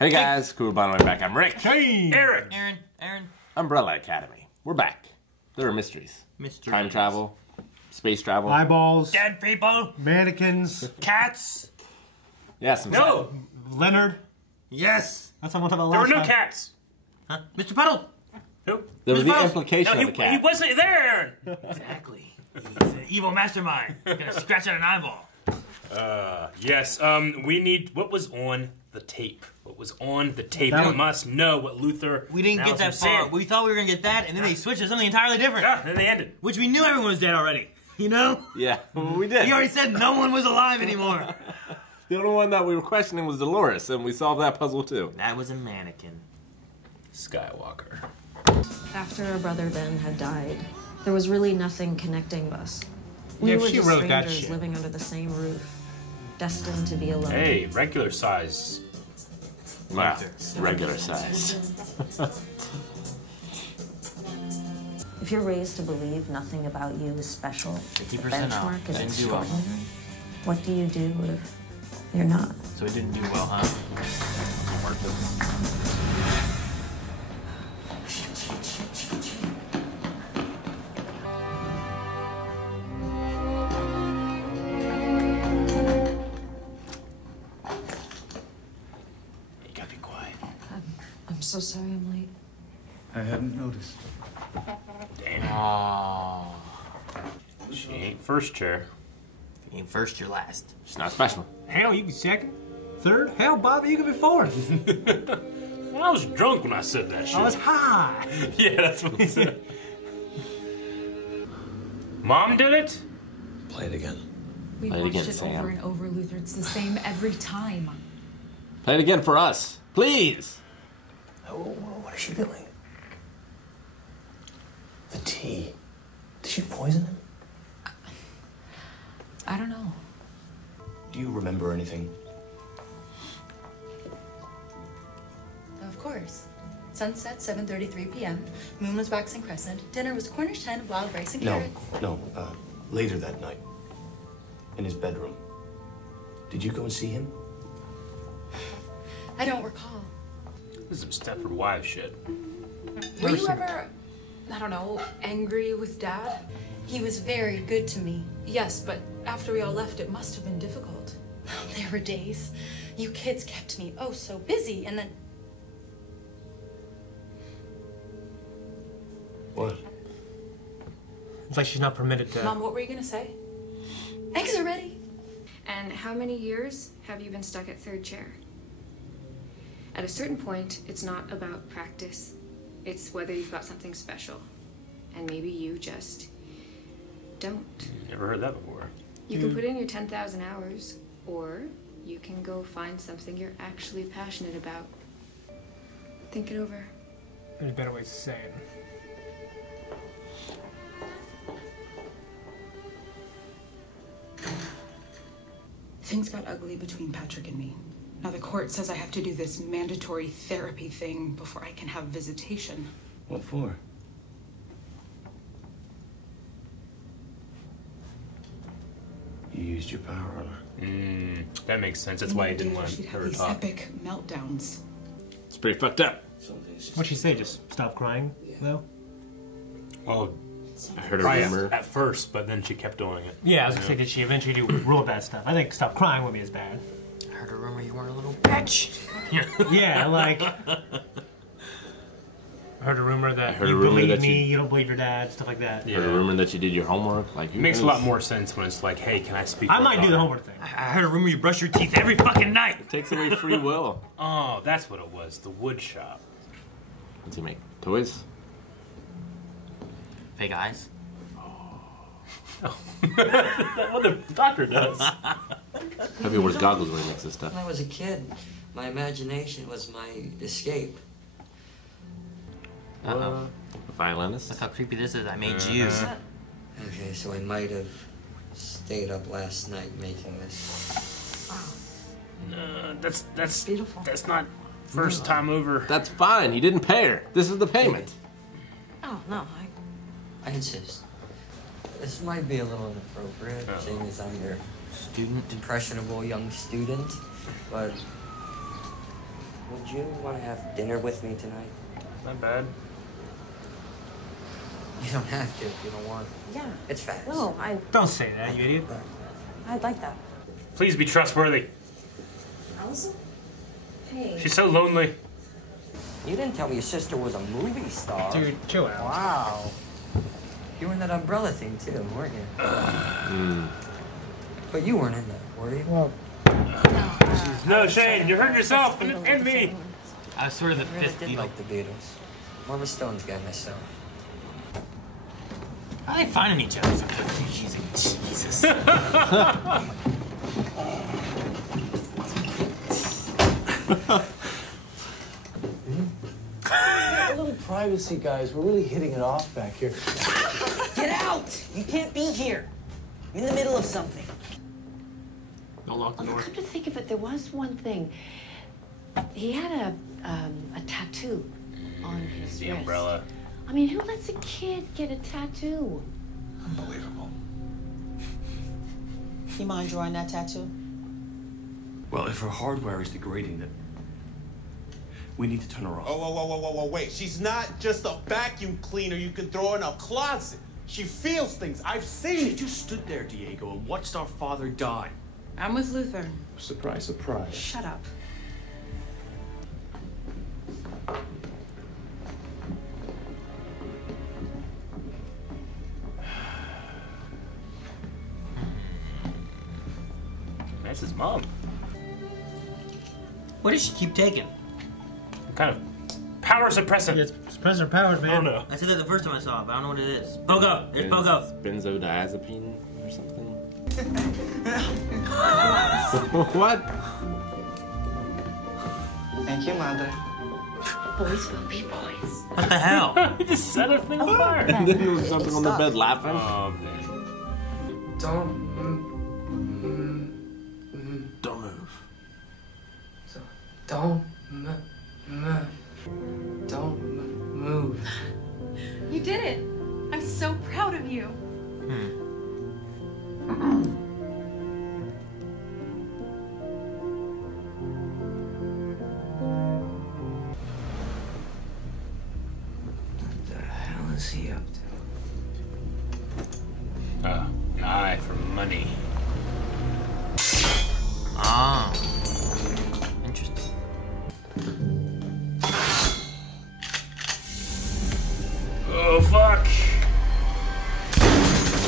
Hey guys, cool by the way back. I'm Rick. Hey! Aaron. Umbrella Academy. We're back. There are mysteries. Time travel, space travel. Eyeballs. Dead people. Mannequins. Cats. Yeah, some No. Leonard. Yes. That's what I'm talking about There were last no time. cats. Huh? Mr. Puddle. Who? There was Mr. the Puddle? implication No, of a cat. He wasn't there, Aaron. Exactly. He's an evil mastermind. Gonna scratch out an eyeball. Yes. We need what was on the tape. What was on the tape? We must know what Luther. We didn't get that far. said. We thought we were gonna get that, and then they switched to something entirely different. Yeah, then they ended. Which we knew everyone was dead already. You know? Yeah, we did. He already said no one was alive anymore. The only one that we were questioning was Dolores, and we solved that puzzle too. That was a mannequin. Skywalker. After our brother Ben had died, there was really nothing connecting us. We Yeah, were she just wrote that strangers shit. living under the same roof, destined to be alone. Hey, regular size. Wow, regular size. If you're raised to believe nothing about you is special, the 50% off. benchmark is Didn't do well. extraordinary, what do you do if you're not? So we didn't do well, huh? You gotta be quiet. I'm so sorry I'm late. I hadn't noticed. Damn. Aww. She ain't first chair. You ain't first, you're last. She's not special. Hell, you can second. Third? Hell, Bobby, you can be fourth. I was drunk when I said that shit. I was high. Yeah, that's what he said. Mom did it? Play it again. We Play it watched again, it Sam. over and over, Luther. It's the same every time. Play it again for us, please. What is she doing? The tea. Did she poison him? I don't know. Do you remember anything? Of course. Sunset, 7:33 p.m. Moon was waxing crescent. Dinner was Cornish hen, wild rice, and carrots. Later that night. In his bedroom. Did you go and see him? I don't recall. This is some Stepford Wives shit. Were you ever, I don't know, angry with Dad? He was very good to me. Yes, but after we all left, it must have been difficult. There were days. You kids kept me oh so busy, and then What? It's like she's not permitted to. Mom, what were you gonna say? eggs are ready. And how many years have you been stuck at third chair? At a certain point, it's not about practice. It's whether you've got something special. And maybe you just don't. Never heard that before. You can put in your 10,000 hours, or you can go find something you're actually passionate about. Think it over. There's better ways to say it. Things got ugly between Patrick and me. Now the court says I have to do this mandatory therapy thing before I can have visitation. What for? You used your power on her. That makes sense. That's why he didn't want She'd her have to these talk. epic meltdowns. It's pretty fucked up. What'd she say? Just stop crying, though? Well, I heard a probably rumor. at first, but then she kept doing it. Yeah, I was gonna say, did she eventually do real bad stuff? I think stop crying would be as bad. I heard a rumor you weren't a little bitch. Yeah, like. I heard a rumor that heard you a rumor believe that me, you don't believe your dad, stuff like that. Yeah. Heard a rumor that you did your homework. Like, It makes a lot more sense when it's like, hey, can I speak to I your might do daughter? the homework thing. I heard a rumor you brush your teeth every fucking night. It takes away free will. Oh, that's what it was. The wood shop. What's he make? Toys? Fake eyes. What the doctor does. Maybe he wears goggles when he makes this stuff. When I was a kid, my imagination was my escape. Uh-oh. Violinist? Look how creepy this is. I made you. Okay, so I might have stayed up last night making this. That's Beautiful. That's not first time over. That's fine. You didn't pay her. This is the payment. Oh, no, I insist. This might be a little inappropriate, seeing as I'm your Student. impressionable young student, but would you want to have dinner with me tonight? Not bad. You don't have to if you don't want. Yeah. It's fast. No, Don't say that, you idiot. I'd like that. Please be trustworthy. Allison? Hey. She's so lonely. You didn't tell me your sister was a movie star. Dude, chill out. Wow. You were in that umbrella thing too, weren't you? But you weren't in that, were you? Well, No, Shane, you're hurting yourself and me. I was sort of the I really fifth did Beatle. like the Beatles. More of a Stones guy myself. How are they finding each other? Jesus. A little privacy, guys. We're really hitting it off back here. Get out! You can't be here. I'm in the middle of something. don't lock the door. Come to think of it, there was one thing. He had a tattoo on his The wrist. umbrella. I mean, who lets a kid get a tattoo? Unbelievable. You mind drawing that tattoo? Well, if her hardware is degrading, then we need to turn her off. Oh, wait. She's not just a vacuum cleaner you can throw in a closet. She feels things. I've seen She it. just stood there, Diego, and watched our father die. I'm with Luther. Surprise, surprise. Shut up. That's his mom. What does she keep taking? What kind of power suppressant? It's suppressor powers, man. Oh no. I said that the first time I saw it, but I don't know what it is. Bogo! There's Bogo! Benzodiazepine or something? What? Thank you, Mother. Boys will be boys. What the hell? He just set everything on fire. And then he was jumping on the bed laughing. Oh man. Don't Don't move. Don't move. You did it. I'm so proud of you. What the hell is he up to? An eye for money. Ah. Interesting. Oh fuck!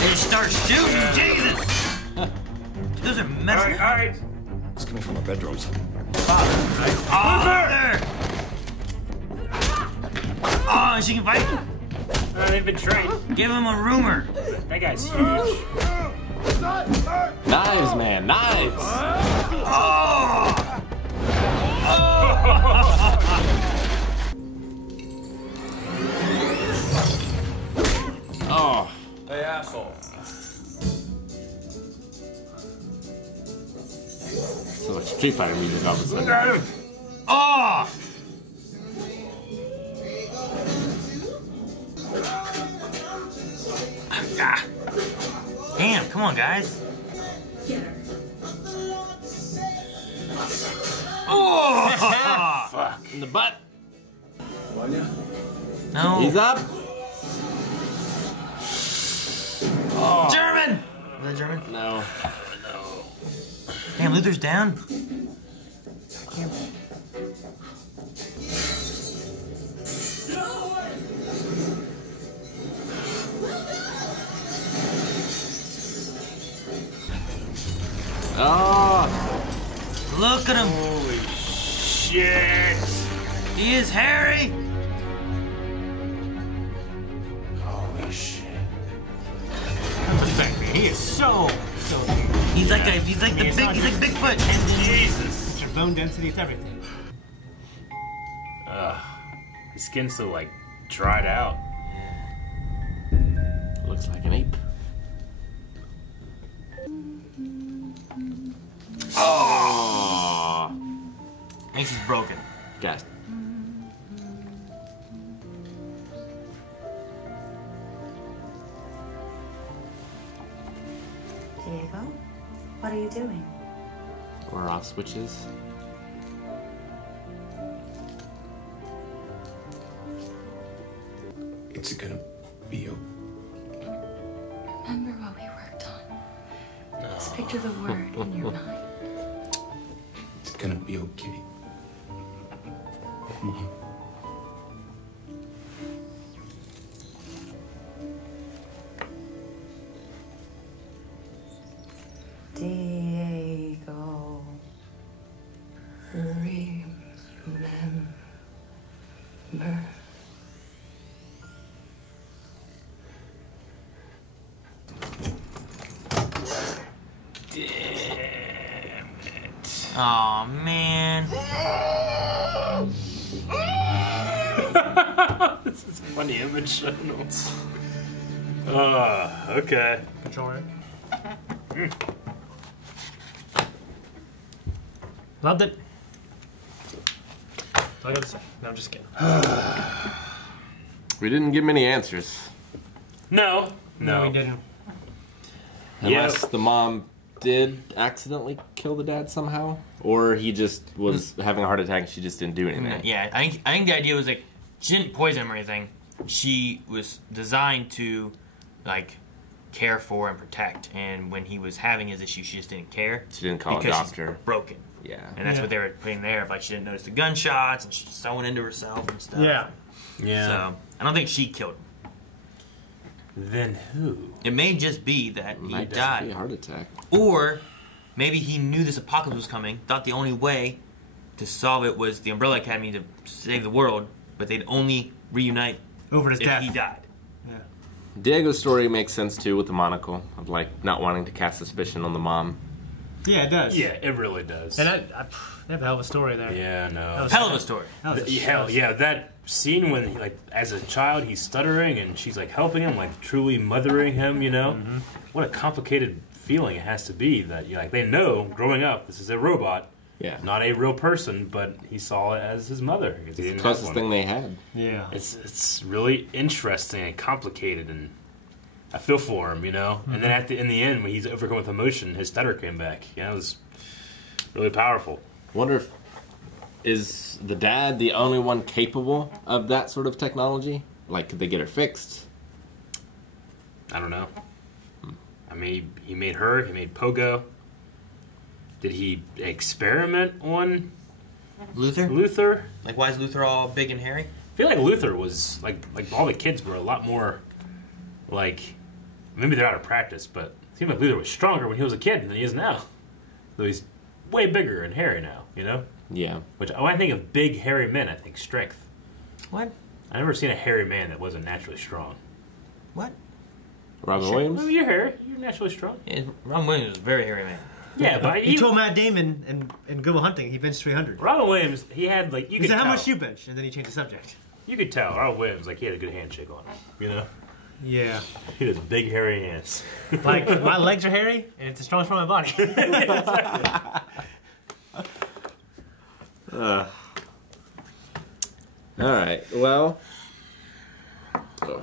They start shooting, Jesus! Those are messing. Alright. It's coming from our bedrooms. Oh, there! Oh, she can fight? They've been trained. Give him a rumor. That guy's huge. Knives, man, knives! Oh! Oh. Hey, asshole. So like Street Fighter music all of a sudden. Oh! Ah. Damn, come on, guys. Oh! Fuck. In the butt. No. He's up. Oh. German! Is that German? No. Damn, Luther's down. Oh. Look at him. Holy shit! He is hairy. Holy shit. That's a fact, man. He is so big. He's like Bigfoot. Jesus! It's your bone density, it's everything. His skin's so like dried out. Looks like an ape. Oh. I think she's broken. Guys. Diego, what are you doing? We're off switches. It's gonna be okay. Remember what we worked on. Just picture the word in your mind. It's gonna be okay. Mom. Diego, remember. Damn it. Aw, man. This is a funny image. I don't know. Okay. Controller. Loved it. That's all I gotta say. No, I'm just kidding. We didn't get many answers. No, we didn't. Unless the mom did accidentally kill the dad somehow, or he just was having a heart attack and she just didn't do anything. Yeah, I think the idea was like she didn't poison him or anything. She was designed to like care for and protect, and when he was having his issue, she just didn't care. She didn't call a doctor. She's broken. Yeah, and that's what they were putting there. Like she didn't notice the gunshots and she's sewing into herself and stuff. Yeah. So I don't think she killed him. Then who? It may just be that he died. Be a heart attack. Or maybe he knew this apocalypse was coming, thought the only way to solve it was the Umbrella Academy to save the world, but they'd only reunite over his if death. he died. Yeah. Diego's story makes sense too with the monocle of like not wanting to cast suspicion on the mom. Yeah, it does. Yeah, it really does. And they have a hell of a story there. Yeah, no. That was Hell of a story. Hell, yeah, that scene when, like, as a child, he's stuttering and she's, like, helping him, like, truly mothering him, you know? Mm-hmm. What a complicated feeling it has to be that, you like, they know, growing up, this is a robot. Yeah. Not a real person, but he saw it as his mother. It's the closest thing they had. Yeah. It's really interesting and complicated, and I feel for him, you know? Mm-hmm. And then in the end, when he's overcome with emotion, his stutter came back. You know, it was really powerful. Wonder if is the dad the only one capable of that sort of technology? Like, could they get her fixed? I don't know. I mean, he made her. He made Pogo. Did he experiment on Luther? Luther? Like, why is Luther all big and hairy? I feel like Luther was like all the kids were a lot more like, maybe they're out of practice, but it seemed like Luther was stronger when he was a kid than he is now. So he's way bigger and hairy now, you know? Yeah. Which, when I think of big, hairy men, I think strength. What? I've never seen a hairy man that wasn't naturally strong. What? Robin Williams? Well, you're hairy. You're naturally strong. Yeah, Robin Williams was a very hairy man. Yeah, but he told Matt Damon in Good Will Hunting he benched 300. Robin Williams, he had like you he could said, tell. "How much you bench?" And then he changed the subject. You could tell Robin Williams like he had a good handshake on him. You know? Yeah. He has big hairy hands. Like my legs are hairy, and it's the strongest part of my body. All right. Well,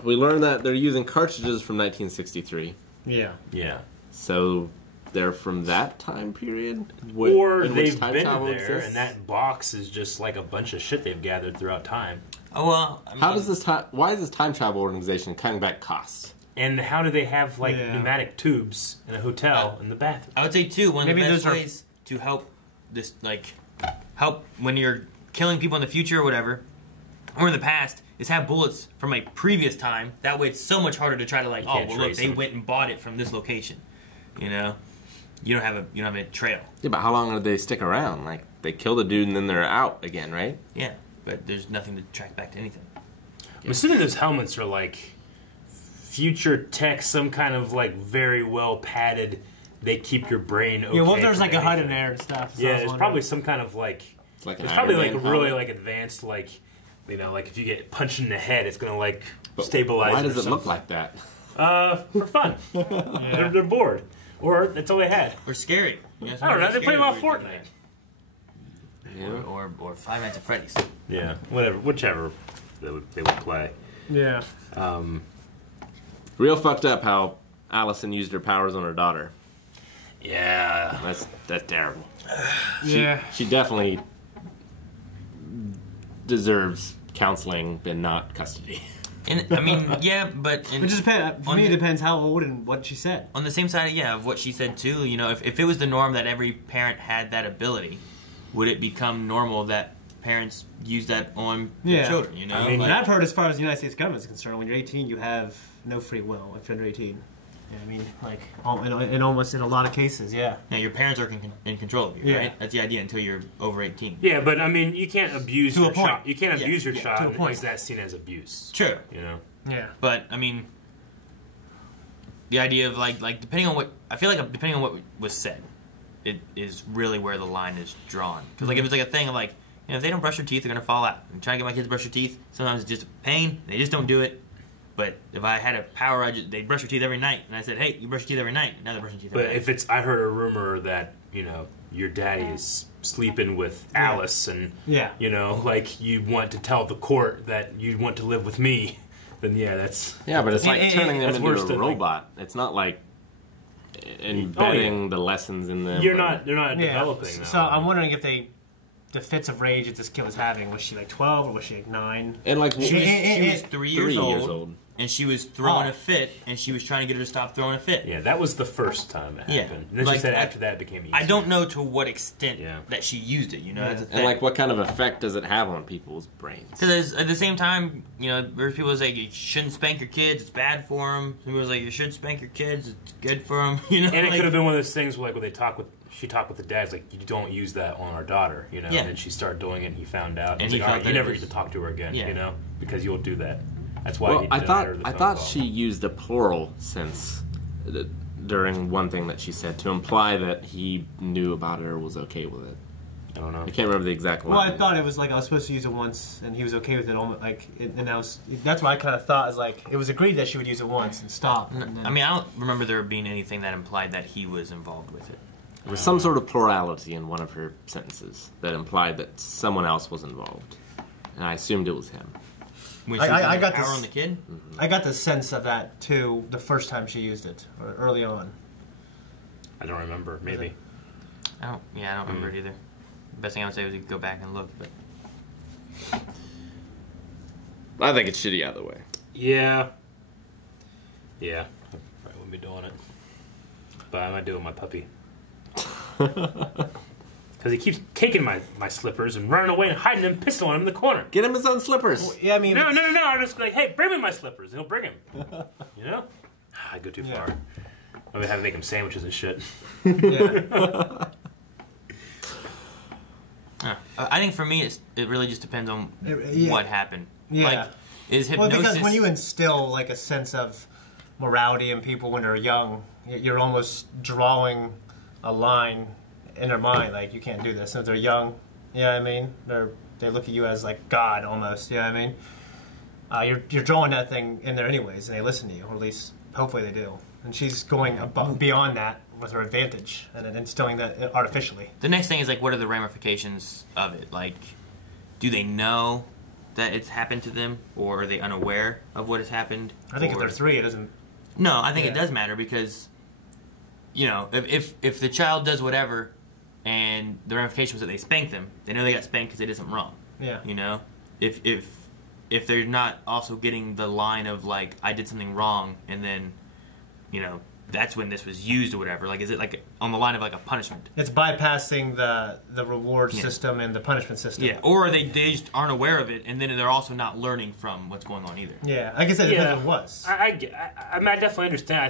we learned that they're using cartridges from 1963. Yeah. Yeah. So they're from that time period? Or in which they've time been travel there, exists? and that box is just like a bunch of shit they've gathered throughout time. Oh, well, I mean, How does this time? Why is this time travel organization coming back cost? And how do they have like pneumatic tubes in a hotel in the bathroom? I would say, too, one of Maybe the best those are- ways to help this, like, help when you're killing people in the future or whatever, or in the past, is have bullets from a previous time. That way it's so much harder to try to, like, oh, can't well, look, trace they them. went and bought it from this location. You know? You don't have a trail. Yeah, but how long do they stick around? Like, they kill the dude and then they're out again, right? Yeah, but there's nothing to track back to anything. I'm assuming those helmets are like future tech, some kind of like very well padded. They keep your brain okay. Yeah, what if there's from like a HUD in anything. there and stuff? So I Yeah, was there's wondering. probably some kind of like. Like an it's probably Iron like Man really helmet? like advanced, like, you know, like if you get punched in the head, it's gonna like stabilize. Why or does it look something. like that? For fun. They're bored, or that's all they had. Or scary. You know, I don't know. They scary play them off movies, Fortnite. like, or Five Nights at Freddy's. Yeah, whichever they would play. Yeah. Real fucked up how Allison used her powers on her daughter. Yeah. That's terrible. Yeah. She definitely deserves counseling, but not custody. And I mean, yeah, but it just depends. For me, it depends how old and what she said. On the same side, of what she said too. You know, if it was the norm that every parent had that ability, would it become normal that parents use that on their children? You know, I mean, I've heard as far as the United States government is concerned, when you're 18, you have no free will if you're under 18. Yeah, I mean, like, in almost in a lot of cases, yeah. Yeah, your parents are in control of you, right? That's the idea until you're over 18. Yeah, but I mean, you can't abuse your child. You can't abuse your child to a point. because that's seen as abuse. True. You know. Yeah. But I mean, the idea of like depending on what depending on what was said, it is really where the line is drawn. Because like if it's like a thing of like, you know, if they don't brush their teeth, they're gonna fall out. I'm trying to get my kids to brush their teeth. Sometimes it's just a pain. They just don't do it. But if I had a power, they brush their teeth every night, and I said, "Hey, you brush your teeth every night." Now they're brushing teeth. Every night. But if I heard a rumor that your daddy is sleeping with Alice, and you know, like you want to tell the court that you want to live with me, then that's but it's like turning them into a robot. It's not like embedding the lessons in them. They're not developing. So I'm wondering if the fits of rage that this kid was having, was she like 12 or was she like 9? And like she was 3 years old, and she was throwing a fit, and she was trying to get her to stop throwing a fit. Yeah, that was the first time it happened. And then she said after that it became easier. I don't know to what extent that she used it. You know, that's a thing. And like, what kind of effect does it have on people's brains? Because at the same time, you know, there's people that say you shouldn't spank your kids; it's bad for them. Some people say you should spank your kids; it's good for them. You know, and it could have been one of those things where, like, when she talked with the dads, like, you don't use that on our daughter, you know. And then she started doing it, and he found out. And he's like, all right, you never get to talk to her again, you know, because you'll do that. That's why. Well, I thought she used a plural sense during one thing that she said to imply that he knew about it or was okay with it. I don't know. I can't remember the exact line. Well, I thought it was like I was supposed to use it once, and he was okay with it. That's what I kind of thought. Is like it was agreed that she would use it once and stop. I mean, I don't remember there being anything that implied that he was involved with it. There was some sort of plurality in one of her sentences that implied that someone else was involved, and I assumed it was him. When she I got power on the kid. I got the sense of that too the first time she used it, or early on. I don't remember. Maybe. I don't remember it either. The best thing I would say was you could go back and look, but I think it's shitty either way. Yeah. Yeah. I probably wouldn't be doing it, but I might do it with my puppy. Because he keeps taking my slippers and running away and hiding them, pissing on him in the corner. Get him his own slippers. Well, yeah, I mean... No. I'm just like, hey, bring me my slippers. And he'll bring him. You know? I go too far. I'm going to have to make him sandwiches and shit. I think for me, it really just depends on what happened. Yeah. Like, is hypnosis... Well, because when you instill like a sense of morality in people when they're young, you're almost drawing a line in their mind, like, you can't do this. If they're young, you know what I mean? They look at you as like God almost, you know what I mean? You're drawing that thing in there anyways, and they listen to you, or at least hopefully they do. And she's going beyond that with her advantage and then instilling that artificially. The next thing is like, what are the ramifications of it? Like, do they know that it's happened to them, or are they unaware of what has happened? I think if they're 3, it doesn't. No, I think it does matter because, you know, if the child does whatever, and the ramification was that they spanked them, they know they got spanked because they did something wrong. Yeah. You know, if they're not also getting the line of like, I did something wrong, and then, you know, that's when this was used or whatever. Like, is it like on the line of like a punishment? It's bypassing the reward system and the punishment system. Yeah. Or they just aren't aware of it, and then they're also not learning from what's going on either. Yeah. I guess it depends on what it was. I mean, I definitely understand. I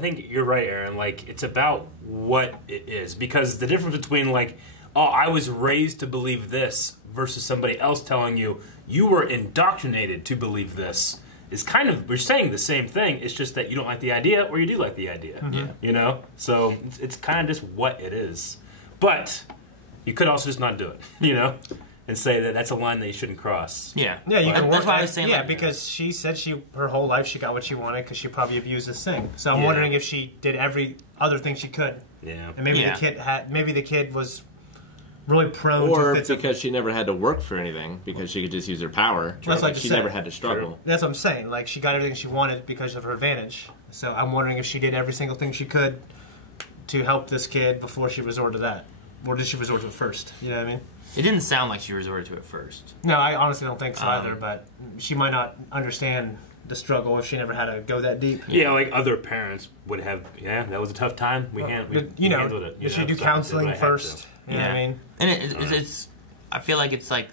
think you're right, Aaron. Like, it's about what it is. Because the difference between, like, oh, I was raised to believe this versus somebody else telling you, you were indoctrinated to believe this, is kind of, we're saying the same thing. It's just that you don't like the idea or you do like the idea. Mm-hmm. Yeah. You know? So it's kind of just what it is. But you could also just not do it, you know? And say that that's a line that you shouldn't cross. Yeah. Yeah, you can work. That's why I was saying. Yeah, because she said her whole life she got what she wanted because she probably abused this thing. So I'm wondering if she did every other thing she could. Yeah. And maybe the kid was really prone or to fits because she never had to work for anything because she could just use her power. That's like she never had to struggle. Sure. That's what I'm saying. Like, she got everything she wanted because of her advantage. So I'm wondering if she did every single thing she could to help this kid before she resorted to that. Or did she resort to it first? You know what I mean? It didn't sound like she resorted to it first. No, I honestly don't think so either, but she might not understand the struggle if she never had to go that deep. Yeah, like other parents would have. Yeah, that was a tough time. We handled it. Did she do counseling first? You know what I mean? And it's. I feel like it's like,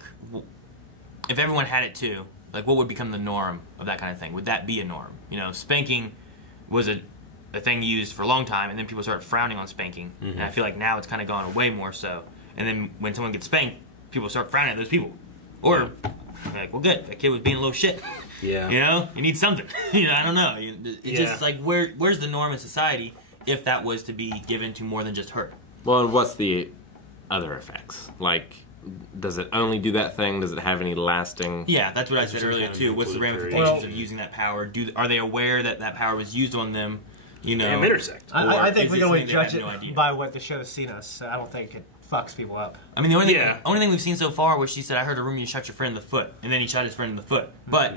if everyone had it too, like what would become the norm of that kind of thing? Would that be a norm? You know, spanking was a thing used for a long time, and then people started frowning on spanking. Mm-hmm. And I feel like now it's kind of gone away more so. And then when someone gets spanked, people start frowning at those people. Or, like, well, good, that kid was being a little shit. Yeah. You know, you need something. You know, I don't know. It's just like, where's the norm in society if that was to be given to more than just her? Well, and what's the other effects? Like, does it only do that thing? Does it have any lasting? Yeah, that's what I said earlier too. What's the ramifications of using that power? Are they aware that that power was used on them? You know, intersect. I think we can only judge it by what the show's seen us. I don't think it fucks people up. I mean, the only thing we've seen so far was she said, "I heard a rumor you shot your friend in the foot," and then he shot his friend in the foot. But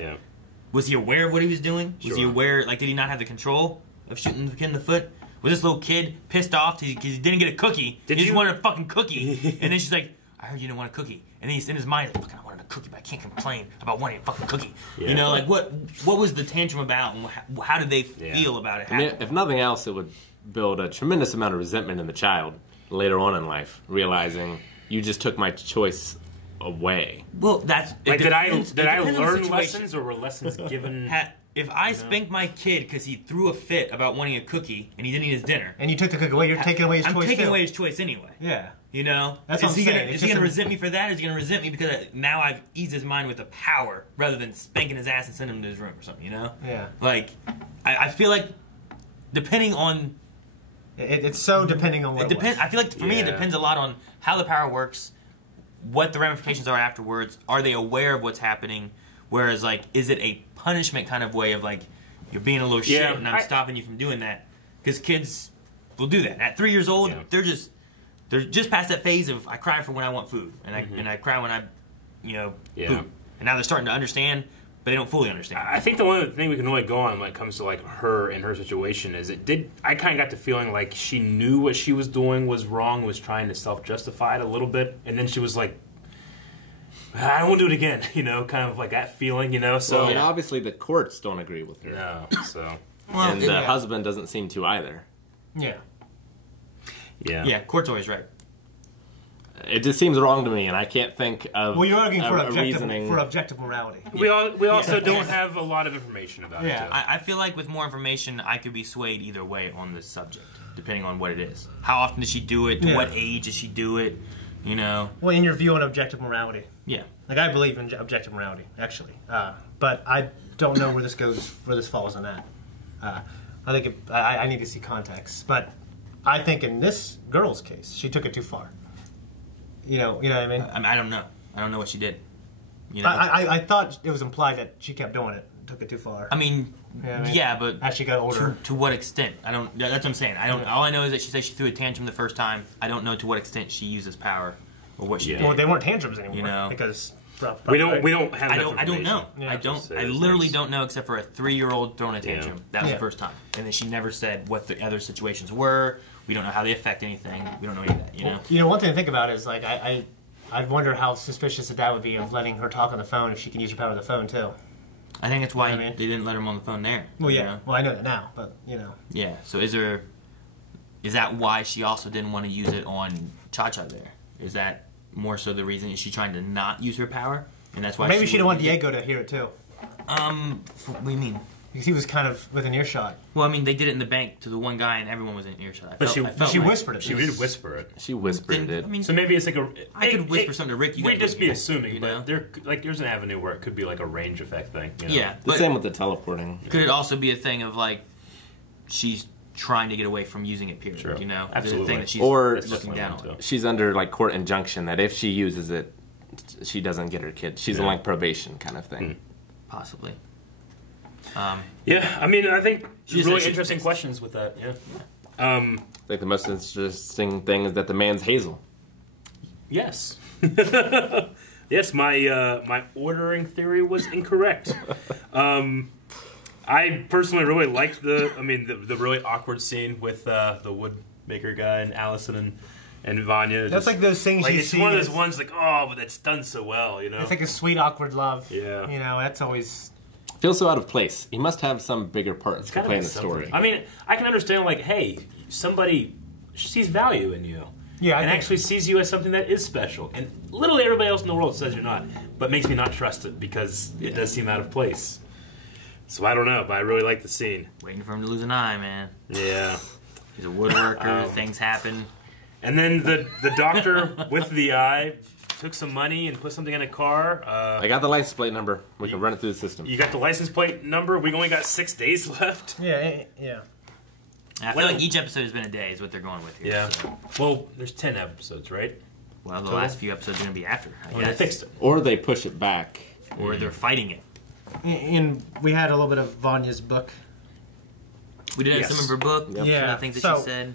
was he aware of what he was doing? Was he aware? Like, did he not have the control of shooting the kid in the foot? Was this little kid pissed off because he didn't get a cookie? He just wanted a fucking cookie, and then she's like, "I heard you didn't want a cookie," and then he's in his mind, like, "Fucking, I wanted a cookie, but I can't complain about wanting a fucking cookie." Yeah. You know, like what was the tantrum about, and how did they feel about it? I mean, if nothing else, it would build a tremendous amount of resentment in the child later on in life, realizing you just took my choice away. Well, that's like, did I learn lessons, or were lessons given? If I spanked my kid because he threw a fit about wanting a cookie and he didn't eat his dinner, and you took the cookie away, you're taking away his choice. I'm taking away his choice anyway. Yeah. You know, that's what I'm saying. Is he gonna resent me for that? Or is he gonna resent me because now I've eased his mind with the power rather than spanking his ass and sending him to his room or something? You know? Yeah. Like, I feel like depending on it's so depending on what it depends. I feel like for me it depends a lot on how the power works, what the ramifications are afterwards. Are they aware of what's happening? Whereas, like, is it a punishment kind of way of like, you're being a little shit and I'm stopping you from doing that? Because kids will do that at 3 years old. They're just past that phase of I cry for when I want food, and I cry when I, poop. And now they're starting to understand, but they don't fully understand. I think the one thing we can really go on when it comes to like her and her situation is I kind of got the feeling like she knew what she was doing was wrong, was trying to self-justify it a little bit, and then she was like, I don't want to do it again, kind of like that feeling, So well, and obviously the courts don't agree with her. No, so and the husband doesn't seem to either. Yeah. Yeah, court's always right. It just seems wrong to me, and I can't think of you're arguing for reasoning. For objective morality. We also don't have a lot of information about it. I feel like with more information, I could be swayed either way on this subject, depending on what it is. How often does she do it? To what age does she do it? Well, in your view on objective morality. Yeah. Like, I believe in objective morality, actually. But I don't know where this falls on that. I think I need to see context. But I think in this girl's case, she took it too far. You know what I mean? I don't know. I don't know what she did. I thought it was implied that she kept doing it, took it too far. I mean, yeah, but as she got older, to what extent? I don't. That's what I'm saying. I don't. All I know is that she says she threw a tantrum the first time. I don't know to what extent she uses power or what she did. Well, they weren't tantrums anymore because we don't have. I don't know. Yeah. I literally don't know except for a 3-year-old throwing a tantrum. That was the first time, and then she never said what the other situations were. We don't know how they affect anything. We don't know any of that. One thing to think about is like I wonder how suspicious that would be of letting her talk on the phone if she can use her power on the phone too. I think that's why they didn't let him on the phone there. Well, yeah. Well, I know that now, but Yeah. So is that why she also didn't want to use it on Cha-Cha there? Is that more so the reason? Is she trying to not use her power, and that's why maybe she didn't want Diego to hear it too? What do you mean? Because he was kind of within earshot. Well, I mean, they did it in the bank to the one guy, and everyone was in earshot. But she whispered it. She did whisper it. She whispered it. I mean, so maybe it's like I could whisper something to Rick. We'd just be assuming, but there's an avenue where it could be like a range effect thing. Yeah, the same with the teleporting. Could it also be a thing of like she's trying to get away from using it? Period. Sure. Absolutely. Thing that she's looking down on. She's under like court injunction that if she uses it, she doesn't get her kid. She's on like probation kind of thing. Possibly. I mean, I think really interesting questions with that. Yeah. I think the most interesting thing is that the man's Hazel. Yes. Yes, my ordering theory was incorrect. I personally really liked the really awkward scene with the woodmaker guy and Allison And Vanya. That's like those things you it's see. It's one of those ones like, oh, but that's done so well, you know? It's like a sweet, awkward love. Yeah. You know, that's always... Feels so out of place. He must have some bigger part to play in the story. I mean, I can understand, like, hey, somebody sees value in you. Yeah, and actually sees you as something that is special. And literally everybody else in the world says you're not. But makes me not trust it because it does seem out of place. So I don't know, but I really like the scene. Waiting for him to lose an eye, man. Yeah. He's a woodworker, things happen. And then the doctor with the eye took some money and put something in a car. I got the license plate number. We can run it through the system. You got the license plate number? We only got 6 days left? Yeah. I feel like each episode has been a day is what they're going with here. Yeah. So. Well, there's 10 episodes, right? Well, the last few episodes are going to be after. They fixed it. Or they push it back. Or they're fighting it. And we had a little bit of Vanya's book. We did some of her book. Yep. Yeah. Some of the things that she said.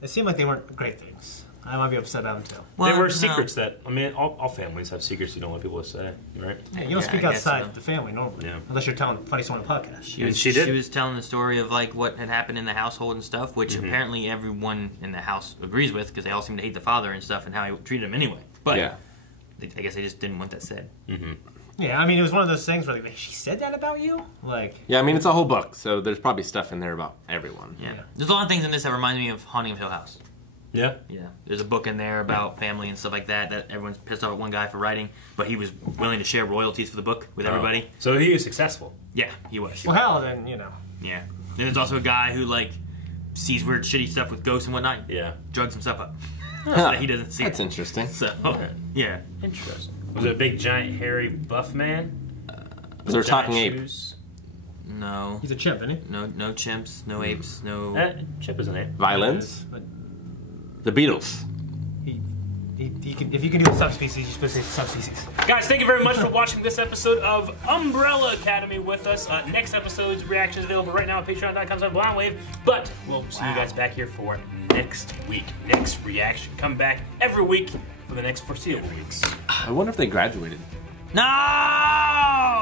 It seemed like they weren't great things. I might be upset about them too. Well, there were secrets that, I mean, all families have secrets you don't want people to say, right? Yeah, you don't speak outside the family normally, unless you're telling funny story on a podcast. She was telling the story of like what had happened in the household and stuff, which apparently everyone in the house agrees with because they all seem to hate the father and stuff and how he treated him anyway. But I guess they just didn't want that said. Yeah, I mean, it was one of those things where like, she said that about you? Like, yeah, I mean, it's a whole book, so there's probably stuff in there about everyone. Yeah. There's a lot of things in this that remind me of Haunting of Hill House. Yeah? Yeah. There's a book in there about family and stuff like that everyone's pissed off at one guy for writing, but he was willing to share royalties for the book with everybody. So he was successful. Yeah, he was. Well, hell, then, you know. Yeah. Then there's also a guy who, like, sees weird, shitty stuff with ghosts and whatnot. Yeah. Drugs himself up. So that he doesn't see That's it. interesting. So, yeah. Interesting. Was it a big, giant, hairy, buff man? Was there a talking ape? Shoes? No. He's a chimp, isn't he? No chimps, no apes, no... Chimp is an ape. Violins? The Beatles. He can, if you can do a subspecies, you're supposed to say subspecies. Guys, thank you very much for watching this episode of Umbrella Academy with us. Next episode's reaction is available right now at patreon.com/blindwave. But we'll see you guys back here for next week. Next reaction. Come back every week for the next foreseeable weeks. I wonder if they graduated. No!